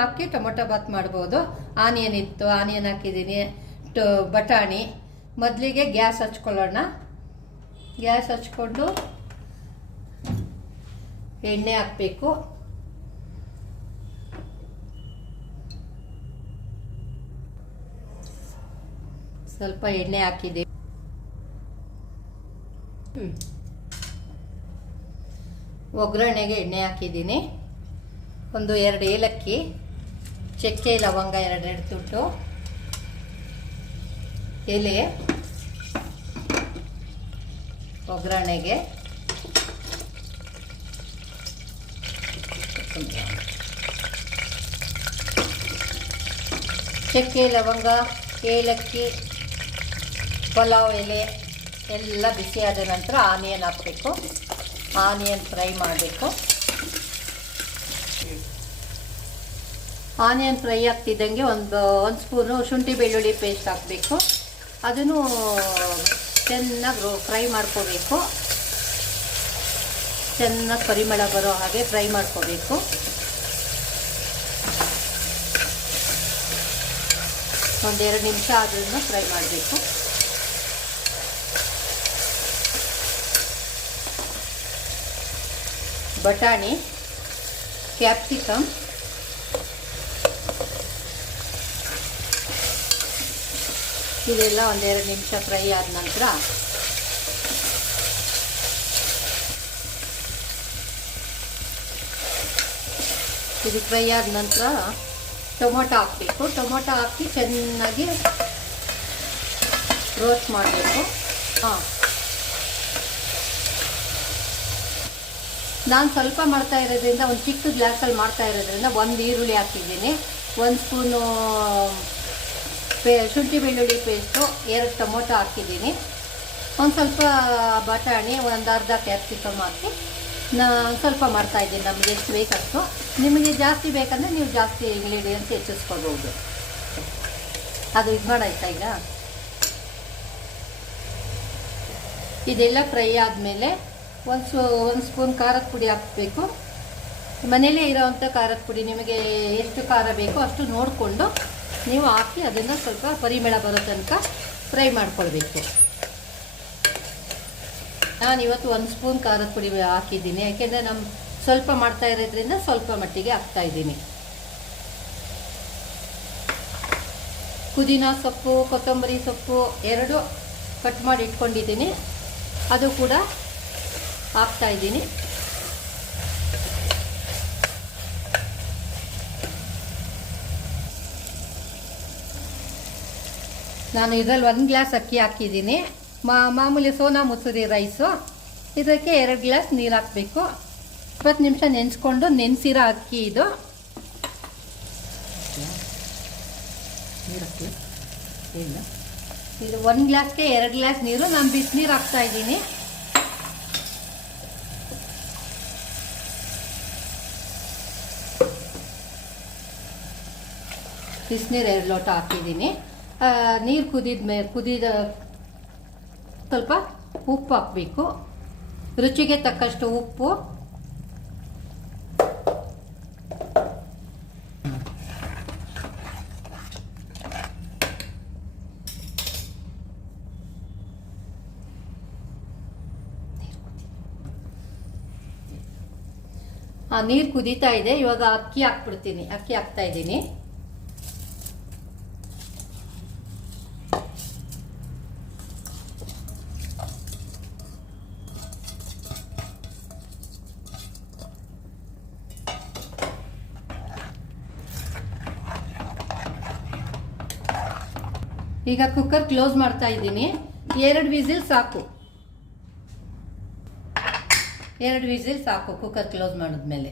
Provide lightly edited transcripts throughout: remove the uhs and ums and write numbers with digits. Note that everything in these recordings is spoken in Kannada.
ಹಾಕಿ ಟೊಮೊಟೊ ಬಾತ್ ಮಾಡ್ಬೋದು. ಆನಿಯನ್ ಇತ್ತು, ಆನಿಯನ್ ಹಾಕಿದ್ದೀನಿ. ಬಟಾಣಿ. ಮೊದಲಿಗೆ ಗ್ಯಾಸ್ ಹಚ್ಕೊಳ್ಳೋಣ. ಗ್ಯಾಸ್ ಹಚ್ಕೊಂಡು ಎಣ್ಣೆ ಹಾಕಬೇಕು. ಸ್ವಲ್ಪ ಎಣ್ಣೆ ಹಾಕಿದೆ. ಒಗ್ಗರಣೆಗೆ ಎಣ್ಣೆ ಹಾಕಿದ್ದೀನಿ. ಒಂದು 2 ಏಲಕ್ಕಿ, ಚಕ್ಕೆ ಲವಂಗ 2 ತುಂಡು, ಎಲೆ ಒಗ್ಗರಣೆಗೆ, ಚಕ್ಕೆ ಲವಂಗ ಏಲಕ್ಕಿ ಪಲಾವ್ ಎಲೆ ಎಲ್ಲ ಬಿಸಿಯಾದ ನಂತರ ಆನಿಯನ್ ಹಾಕಬೇಕು. ಆನಿಯನ್ ಫ್ರೈ ಮಾಡಬೇಕು. ಆನಿಯನ್ ಫ್ರೈ ಆಗ್ತಿದ್ದಂಗೆ ಒಂದು ಸ್ಪೂನು ಶುಂಠಿ ಬೆಳ್ಳುಳ್ಳಿ ಪೇಸ್ಟ್ ಹಾಕಬೇಕು. ಅದನ್ನು ಚೆನ್ನಾಗಿ ಫ್ರೈ ಮಾಡ್ಕೋಬೇಕು. ಚೆನ್ನಾಗಿ ಪರಿಮಳ ಬರೋ ಹಾಗೆ ಫ್ರೈ ಮಾಡ್ಕೋಬೇಕು. ಒಂದು 2 ನಿಮಿಷ ಅದನ್ನು ಫ್ರೈ ಮಾಡಬೇಕು. ಬಟಾಣಿ, ಕ್ಯಾಪ್ಸಿಕಮ್, ಇದೆಲ್ಲ ಒಂದು 2 ನಿಮಿಷ ಫ್ರೈ ಆದ ನಂತರ ಇದು ಫ್ರೈ ಆದ ನಂತರ ಟೊಮೊಟೊ ಹಾಕಬೇಕು. ಟೊಮೊಟೊ ಹಾಕಿ ಚೆನ್ನಾಗಿ ರೋಸ್ಟ್ ಮಾಡಬೇಕು. ನಾನು ಸ್ವಲ್ಪ ಮಾಡ್ತಾ ಇರೋದ್ರಿಂದ, ಒಂದು ಚಿಕ್ಕ ಗ್ಲಾಸಲ್ಲಿ ಮಾಡ್ತಾ ಇರೋದ್ರಿಂದ 1 ಈರುಳ್ಳಿ ಹಾಕಿದ್ದೀನಿ. 1 ಸ್ಪೂನು ಶುಂಠಿ ಬೆಳ್ಳುಳ್ಳಿ ಪೇಸ್ಟು, 2 ಟೊಮೊಟೊ ಹಾಕಿದ್ದೀನಿ. ಒಂದು ಸ್ವಲ್ಪ ಬಟಾಣಿ, ಒಂದು ಅರ್ಧ ಕ್ಯಾಪ್ಸಿಕಮ್ ಹಾಕಿ ಸ್ವಲ್ಪ ಮಾಡ್ತಾಯಿದ್ದೀನಿ. ನಮಗೆ ಎಷ್ಟು ಬೇಕಷ್ಟು. ನಿಮಗೆ ಜಾಸ್ತಿ ಬೇಕಂದರೆ ನೀವು ಜಾಸ್ತಿ ಇಂಗ್ರೀಡಿಯೆಂಟ್ಸ್ ಹೆಚ್ಚಿಸ್ಕೊಳ್ಬೋದು. ಅದು ಇದು ಮಾಡಾಯ್ತಾ ಈಗ. ಇದೆಲ್ಲ ಫ್ರೈ ಆದಮೇಲೆ ಒಂದು ಸ್ಪೂನ್ ಖಾರದ ಪುಡಿ ಹಾಕಬೇಕು. ಮನೆಯಲ್ಲೇ ಇರೋವಂಥ ಖಾರದ ಪುಡಿ, ನಿಮಗೆ ಎಷ್ಟು ಖಾರ ಬೇಕೋ ಅಷ್ಟು ನೋಡಿಕೊಂಡು ನೀವು ಹಾಕಿ ಅದನ್ನು ಸ್ವಲ್ಪ ಪರಿಮಳ ಬರೋ ತನಕ ಫ್ರೈ ಮಾಡ್ಕೊಳ್ಬೇಕು. ನಾನಿವತ್ತು 1 ಸ್ಪೂನ್ ಖಾರದ ಪುಡಿ ಹಾಕಿದ್ದೀನಿ. ಯಾಕೆಂದರೆ ನಮ್ಮ ಸ್ವಲ್ಪ ಮಾಡ್ತಾ ಇರೋದ್ರಿಂದ ಸ್ವಲ್ಪ ಮಟ್ಟಿಗೆ ಹಾಕ್ತಾಯಿದ್ದೀನಿ. ಪುದೀನ ಸೊಪ್ಪು, ಕೊತ್ತಂಬರಿ ಸೊಪ್ಪು 2 ಕಟ್ ಮಾಡಿ ಇಟ್ಕೊಂಡಿದ್ದೀನಿ. ಅದು ಕೂಡ ಹಾಕ್ತಾಯಿದ್ದೀನಿ. ನಾನು ಇದರಲ್ಲಿ 1 ಗ್ಲಾಸ್ ಅಕ್ಕಿ ಹಾಕಿದ್ದೀನಿ. ಮಾಮೂಲಿ ಸೋನಾ ಮಸೂರಿ ರೈಸು. ಇದಕ್ಕೆ 2 ಗ್ಲಾಸ್ ನೀರು ಹಾಕಬೇಕು. 20 ನಿಮಿಷ ನೆನೆಸ್ಕೊಂಡು ನೆನೆಸಿರೋ ಅಕ್ಕಿ ಇದು. ಇದು 1 ಗ್ಲಾಸ್ಗೆ 2 ಗ್ಲಾಸ್ ನೀರು. ನಾನು ಬಿಸಿನೀರು ಹಾಕ್ತಾಯಿದ್ದೀನಿ. ಬಿಸಿನೀರು 2 ಲೋಟ ಹಾಕಿದ್ದೀನಿ. ನೀರು ಕುದಿದ ಸ್ವಲ್ಪ ಉಪ್ಪು ಹಾಕಬೇಕು. ರುಚಿಗೆ ತಕ್ಕಷ್ಟು ಉಪ್ಪು. ನೀರು ಕುದೀತಾ ಇದೆ. ಇವಾಗ ಅಕ್ಕಿ ಹಾಕ್ಬಿಡ್ತೀನಿ. ಅಕ್ಕಿ ಹಾಕ್ತಾ ಇದ್ದೀನಿ. ಈಗ ಕುಕ್ಕರ್ ಕ್ಲೋಸ್ ಮಾಡ್ತಾ ಇದ್ದೀನಿ. 2 ವಿಸಿಲ್ ಸಾಕು. 2 ವಿಸಿಲ್ ಸಾಕು ಕುಕ್ಕರ್ ಕ್ಲೋಸ್ ಮಾಡಿದ್ಮೇಲೆ.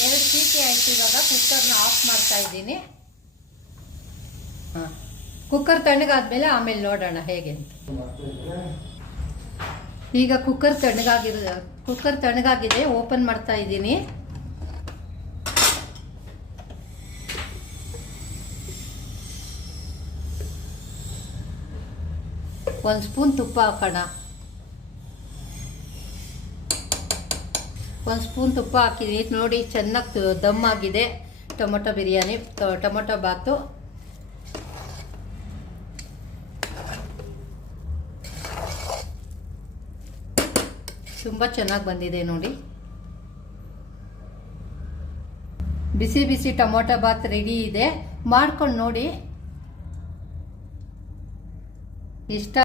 2 ಸೀಟಿ ಆಯ್ತು. ಇವಾಗ ಕುಕ್ಕರ್ನ ಆಫ್ ಮಾಡ್ತಾ ಇದ್ದೀನಿ. ಕುಕ್ಕರ್ ತಣ್ಣಗಾದ್ಮೇಲೆ ಆಮೇಲೆ ನೋಡೋಣ ಹೇಗೆ ಅಂತ. ಈಗ ಕುಕ್ಕರ್ ತಣ್ಣಗಾಗಿದೆ. ಓಪನ್ ಮಾಡ್ತಾ ಇದ್ದೀನಿ. ಒಂದು ಸ್ಪೂನ್ ತುಪ್ಪ ಹಾಕೋಣ. ಒಂದು ಸ್ಪೂನ್ ತುಪ್ಪ ಹಾಕಿದ್ದೀನಿ ನೋಡಿ. ಚೆನ್ನಾಗಿ ದಮ್ ಆಗಿದೆ ಟೊಮೊಟೊ ಬಿರಿಯಾನಿ, ಟೊಮೊಟೊ ಬಾತು. ತುಂಬ ಚೆನ್ನಾಗಿ ಬಂದಿದೆ ನೋಡಿ. ಬಿಸಿ ಬಿಸಿ ಟೊಮೊಟೊ ಬಾತ್ ರೆಡಿ ಇದೆ, ಮಾಡ್ಕೊಂಡು ನೋಡಿ. ಇಷ್ಟ